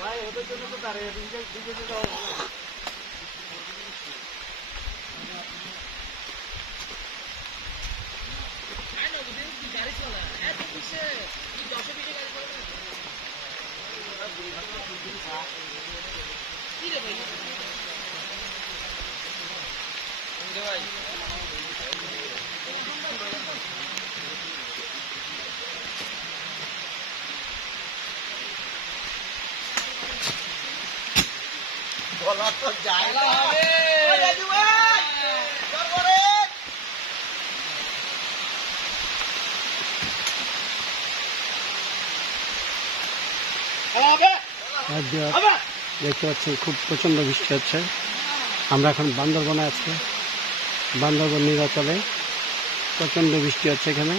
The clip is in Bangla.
ভাই ওদের জন্য তো দাঁড়িয়ে গাড়ি চলা এত কিসে 10-20 গাড়ি চলা কি রে ভাই ভাই বলা তো যায় না হবে রাজু ভাই তারপরে দেখতে পাচ্ছেন খুব প্রচন্ড বৃষ্টি হচ্ছে। আমরা এখন বান্দরবনে আছি। বান্দরবন নীলাচলে প্রচন্ড বৃষ্টি হচ্ছে এখানে।